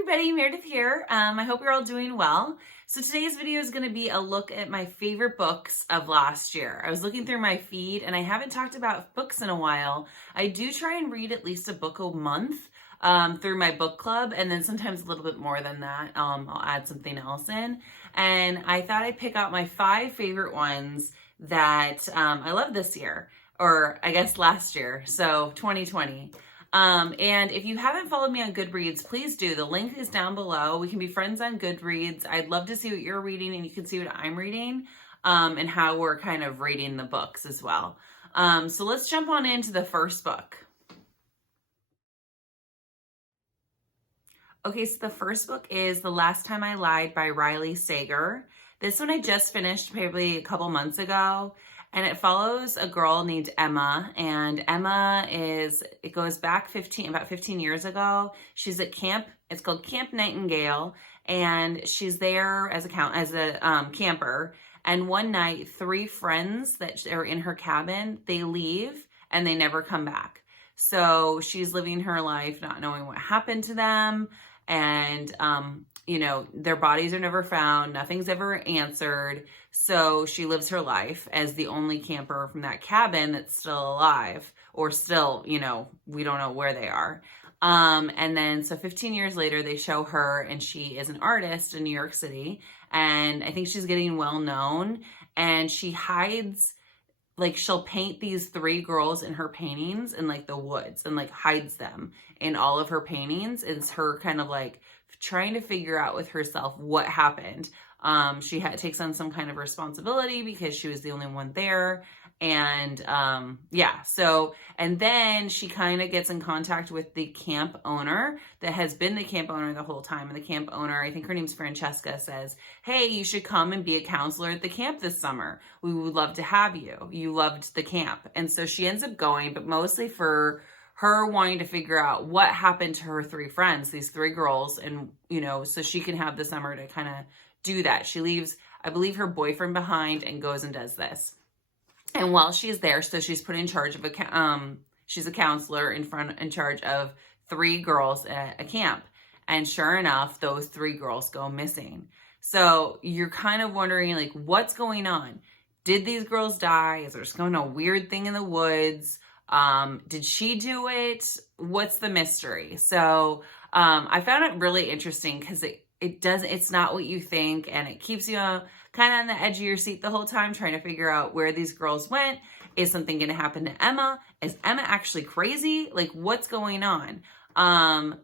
everybody, Meredith here. I hope you're all doing well. So today's video is going to be a look at my favorite books of last year. I was looking through my feed and I haven't talked about books in a while. I do try and read at least a book a month through my book club, and then sometimes a little bit more than that. I'll add something else in. And I thought I'd pick out my 5 favorite ones that I loved this year, or I guess last year, so 2020. And if you haven't followed me on Goodreads, please do. The link is down below. We can be friends on Goodreads. I'd love to see what you're reading, and you can see what I'm reading, and how we're kind of rating the books as well. So let's jump on into the first book. Okay, so the first book is The Last Time I Lied by Riley Sager. This one I just finished probably a couple months ago. And it follows a girl named Emma, and Emma it goes back about 15 years ago. She's at camp. It's called Camp Nightingale, and she's there as a camper. And one night, 3 friends that are in her cabin, they leave and they never come back. So she's living her life not knowing what happened to them, and their bodies are never found. Nothing's ever answered. So she lives her life as the only camper from that cabin that's still alive, or still, we don't know where they are. And then, so 15 years later, they show her, and she is an artist in New York City. And I think she's getting well known, and she hides, she'll paint these 3 girls in her paintings in the woods, and hides them in all of her paintings. It's her kind of trying to figure out with herself what happened. She takes on some kind of responsibility because she was the only one there. And and then she kind of gets in contact with the camp owner that has been the camp owner the whole time. And the camp owner, I think her name's Francesca, says, "Hey, you should come and be a counselor at the camp this summer. We would love to have you. You loved the camp." And so she ends up going, but mostly for her wanting to figure out what happened to her 3 friends, these 3 girls, and, so she can have the summer to kind of do that. She leaves, I believe, her boyfriend behind and goes and does this. And while she's there, so she's put in charge of she's a counselor in charge of 3 girls at a camp. And sure enough, those 3 girls go missing. So you're kind of wondering, what's going on? Did these girls die? Is there just going on a weird thing in the woods? Did she do it? What's the mystery? So I found it really interesting because it's not what you think, and it keeps you kind of on the edge of your seat the whole time, trying to figure out where these girls went. Is something going to happen to Emma? Is Emma actually crazy? What's going on?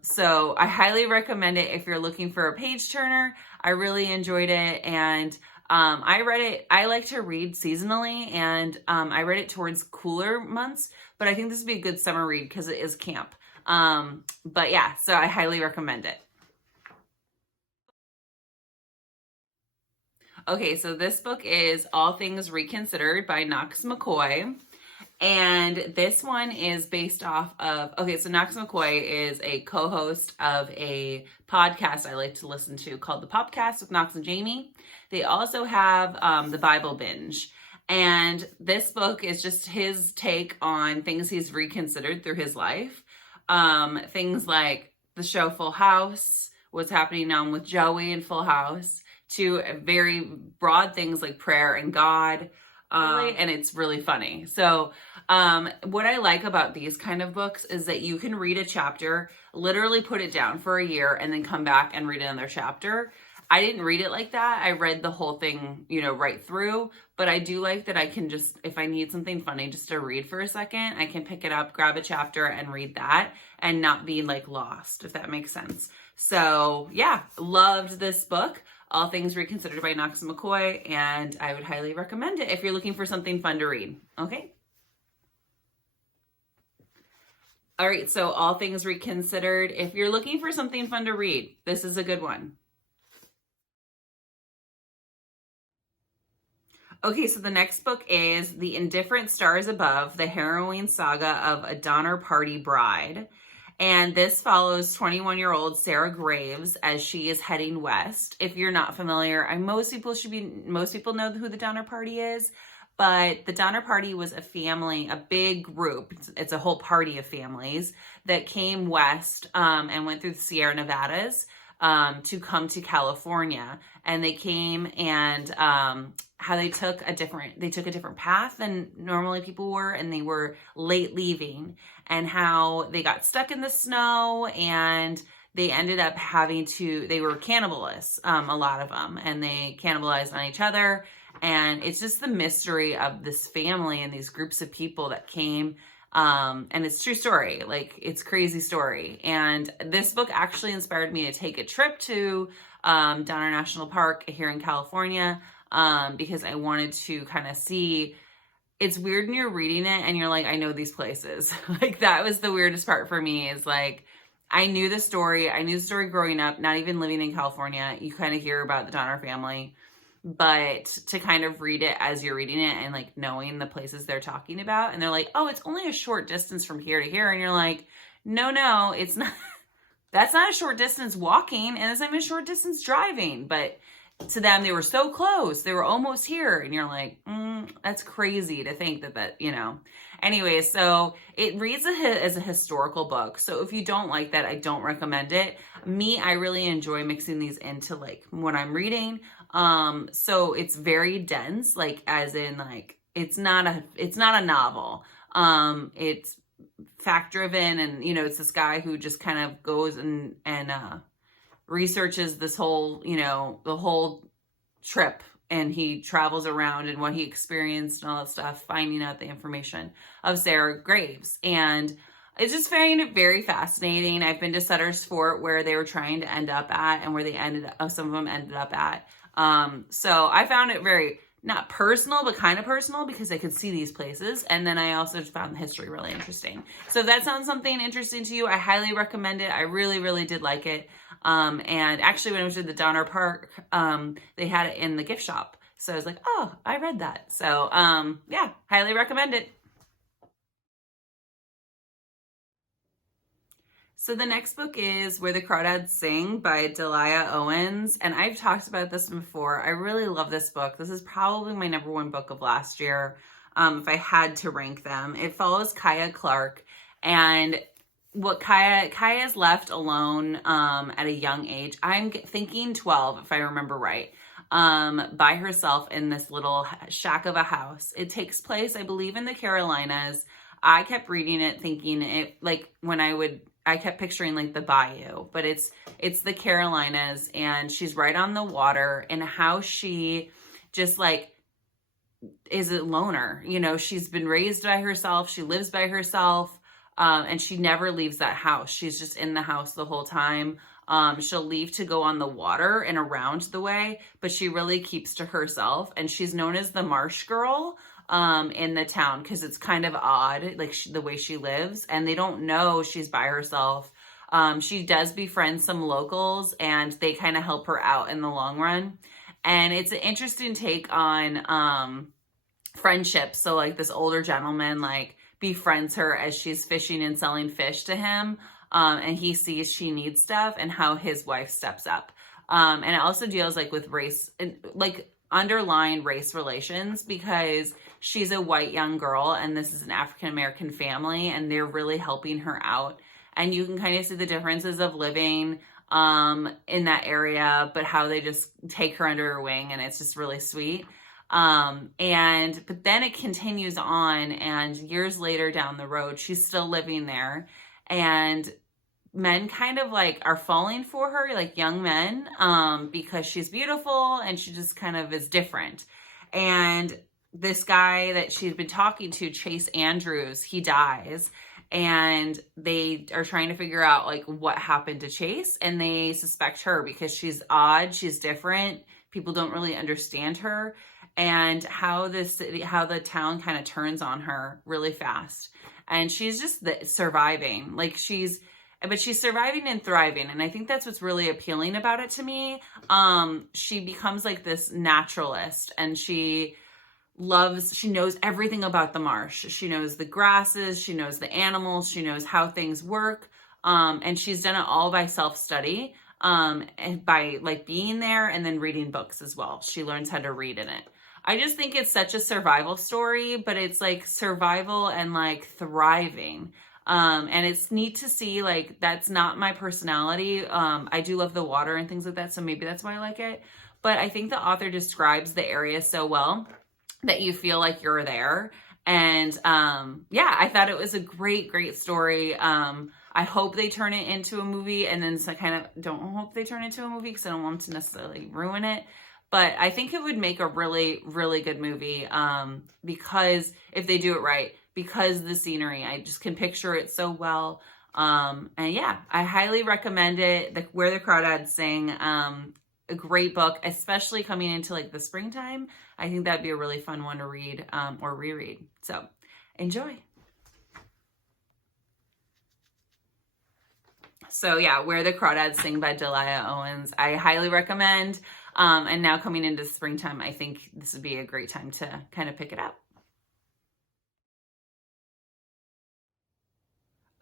So I highly recommend it if you're looking for a page turner. I really enjoyed it, and I read it. I like to read seasonally, and I read it towards cooler months, but I think this would be a good summer read because it is camp. But yeah, so I highly recommend it. Okay, so this book is All Things Reconsidered by Knox McCoy. And this one is based off of, so Knox McCoy is a co-host of a podcast I like to listen to called The Popcast with Knox and Jamie. They also have The Bible Binge. And this book is just his take on things he's reconsidered through his life. Things like the show Full House, what's happening now with Joey in Full House, to very broad things like prayer and God. And it's really funny. So what I like about these kind of books is that you can read a chapter, literally put it down for a year, and then come back and read another chapter. I didn't read it like that. I read the whole thing, right through. But I do like that I can just, if I need something funny just to read for a second, I can pick it up, grab a chapter, and read that, and not be lost, if that makes sense. So yeah, loved this book. All Things Reconsidered by Knox McCoy, and I would highly recommend it if you're looking for something fun to read. Okay. All right, so All Things Reconsidered. If you're looking for something fun to read, this is a good one. Okay, so the next book is The Indifferent Stars Above, the Harrowing Saga of a Donner Party Bride. And this follows 21-year-old Sarah Graves as she is heading west. If you're not familiar, most people know who the Donner Party is, but the Donner Party was a family, a big group. It's a whole party of families that came west and went through the Sierra Nevadas to come to California. And they came, and how they took a different path than normally people were, and they were late leaving, and how they got stuck in the snow, and they ended up they were cannibalists, a lot of them, and they cannibalized on each other. And it's just the mystery of this family and these groups of people that came. And it's true story, like it's crazy story. And this book actually inspired me to take a trip to Donner National Park here in California, because I wanted to kind of see. It's weird when you're reading it and you're like, I know these places. Like that was the weirdest part for me, is like, I knew the story. I knew the story growing up, not even living in California. You kind of hear about the Donner family, but to kind of read it as you're reading it and like knowing the places they're talking about, and they're like, oh, it's only a short distance from here to here. And you're like, no, it's not. That's not a short distance walking, and it's not even a short distance driving. But to them, they were so close. They were almost here. And you're like, that's crazy to think that, Anyway, so it reads as a historical book. So if you don't like that, I don't recommend it. I really enjoy mixing these into like what I'm reading. So it's very dense, like as in like, it's not a novel. It's fact driven, and, it's this guy who just kind of goes and researches this whole, the whole trip, and he travels around and what he experienced and all that stuff, finding out the information of Sarah Graves. And it's just very, very fascinating. I've been to Sutter's Fort, where they were trying to end up at, and where some of them ended up at. So I found it very, not personal, but kind of personal, because I could see these places. And then I also just found the history really interesting. So if that sounds something interesting to you, I highly recommend it. I really, really did like it. And actually when I was at the Donner Park, they had it in the gift shop. So I was like, oh, I read that. So, yeah, highly recommend it. So the next book is Where the Crawdads Sing by Delia Owens. And I've talked about this before. I really love this book. This is probably my number one book of last year, if I had to rank them. It follows Kaya Clark, and what Kaya is left alone at a young age. I'm thinking 12, if I remember right, by herself in this little shack of a house. It takes place, I believe, in the Carolinas. I kept reading it thinking it, like I kept picturing like the bayou, but it's the Carolinas, and she's right on the water, and how she just like is a loner. She's been raised by herself. She lives by herself. And she never leaves that house. She's just in the house the whole time. She'll leave to go on the water and around the way, but she really keeps to herself. And she's known as the Marsh Girl in the town, because it's kind of odd, like the way she lives, and they don't know she's by herself. She does befriend some locals, and they kind of help her out in the long run. And it's an interesting take on friendship. So like this older gentleman like befriends her as she's fishing and selling fish to him. And he sees she needs stuff, and how his wife steps up. And it also deals like with race, like underlying race relations, because she's a white young girl and this is an African-American family, and they're really helping her out. And you can kind of see the differences of living in that area, but how they just take her under her wing, and it's just really sweet. But then it continues on, and years later down the road, she's still living there, and men kind of like are falling for her, like young men, because she's beautiful and she just kind of is different. And this guy that she'd been talking to, Chase Andrews, he dies, and they are trying to figure out like what happened to Chase, and they suspect her because she's odd, she's different, people don't really understand her, and how the town kind of turns on her really fast. And she's just surviving, like but she's surviving and thriving. And I think that's what's really appealing about it to me. She becomes like this naturalist, and she knows everything about the marsh. She knows the grasses, she knows the animals, she knows how things work. And she's done it all by self-study, and by like being there and then reading books as well. She learns how to read in it. I just think it's such a survival story, but it's like survival and like thriving. And it's neat to see, like, that's not my personality. I do love the water and things like that, so maybe that's why I like it. But I think the author describes the area so well that you feel like you're there. And yeah, I thought it was a great, great story. I hope they turn it into a movie, and then so I kind of don't hope they turn it into a movie because I don't want them to necessarily ruin it. But I think it would make a really, really good movie because if they do it right, because the scenery, I just can picture it so well. And yeah, I highly recommend it. Where the Crawdads Sing, a great book, especially coming into like the springtime. I think that'd be a really fun one to read or reread. So enjoy. So yeah, Where the Crawdads Sing by Delia Owens. I highly recommend. And now coming into springtime, I think this would be a great time to kind of pick it up.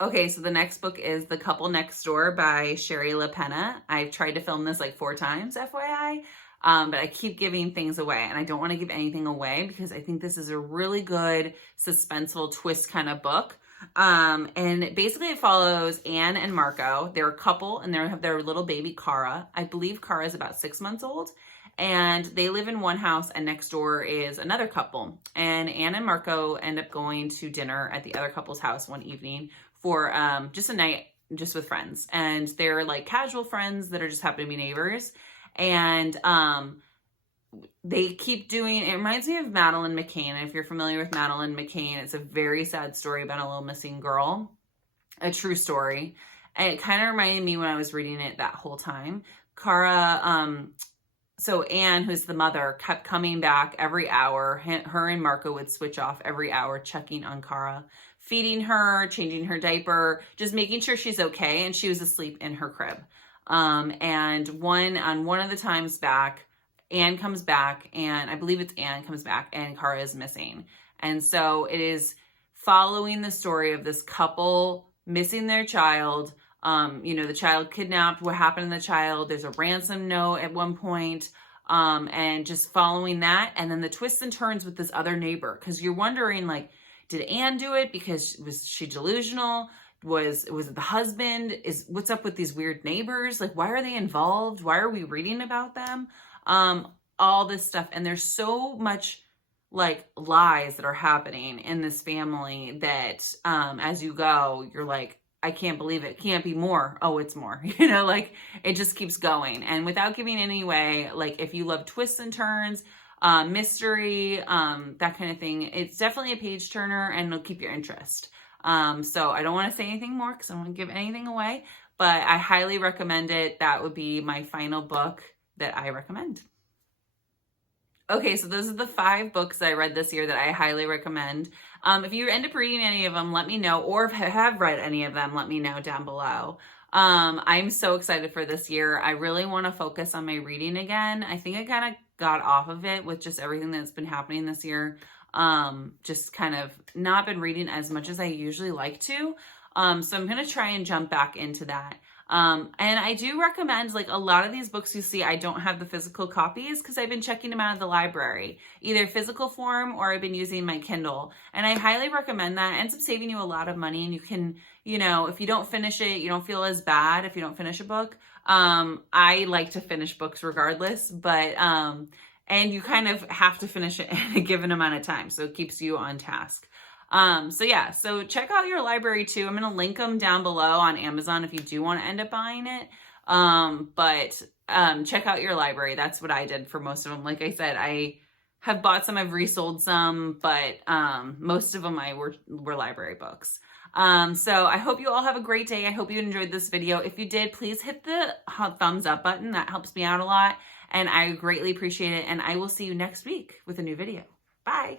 Okay, so the next book is The Couple Next Door by Sherry LaPena. I've tried to film this like 4 times, FYI, but I keep giving things away, and I don't want to give anything away because I think this is a really good suspenseful twist kind of book. And basically it follows Anne and Marco. They're a couple, and they have their little baby, Cara. I believe Cara is about 6 months old. And they live in one house, and next door is another couple. And Anne and Marco end up going to dinner at the other couple's house one evening for just a night just with friends. And they're like casual friends that are just happen to be neighbors. And they keep doing, it reminds me of Madeleine McCann. If you're familiar with Madeleine McCann, it's a very sad story about a little missing girl, a true story. And it kind of reminded me when I was reading it that whole time. Cara, so Anne, who's the mother, kept coming back every hour. Her and Marco would switch off every hour, checking on Cara, feeding her, changing her diaper, just making sure she's okay. And she was asleep in her crib. And one of the times back, Anne comes back, and I believe it's Anne comes back, and Cara is missing. And so it is following the story of this couple missing their child. The child kidnapped, what happened to the child. There's a ransom note at one point, and just following that. And then the twists and turns with this other neighbor, because you're wondering, like, did Anne do it? Because was she delusional? Was it the husband? What's up with these weird neighbors? Like, why are they involved? Why are we reading about them? All this stuff. And there's so much like lies that are happening in this family that, as you go, you're like, I can't believe it. Can't be more. Oh, it's more. Like it just keeps going. And without giving any away, like if you love twists and turns, mystery, that kind of thing, it's definitely a page turner and it'll keep your interest. So I don't want to say anything more because I don't want to give anything away, but I highly recommend it. That would be my final book that I recommend. Okay, so those are the 5 books I read this year that I highly recommend. If you end up reading any of them, let me know, or if you have read any of them, let me know down below. I'm so excited for this year. I really want to focus on my reading again. I think I kind of got off of it with just everything that's been happening this year. Just kind of not been reading as much as I usually like to. So I'm going to try and jump back into that. And I do recommend, like, a lot of these books you see, I don't have the physical copies because I've been checking them out of the library, either physical form or I've been using my Kindle. And I highly recommend that. It ends up saving you a lot of money, and you can, if you don't finish it, you don't feel as bad if you don't finish a book. I like to finish books regardless, but, and you kind of have to finish it in a given amount of time. So it keeps you on task. So check out your library too. I'm going to link them down below on Amazon if you do want to end up buying it. Check out your library. That's what I did for most of them. Like I said, I have bought some, I've resold some, but, most of them were library books. So I hope you all have a great day. I hope you enjoyed this video. If you did, please hit the thumbs up button. That helps me out a lot, and I greatly appreciate it. And I will see you next week with a new video. Bye.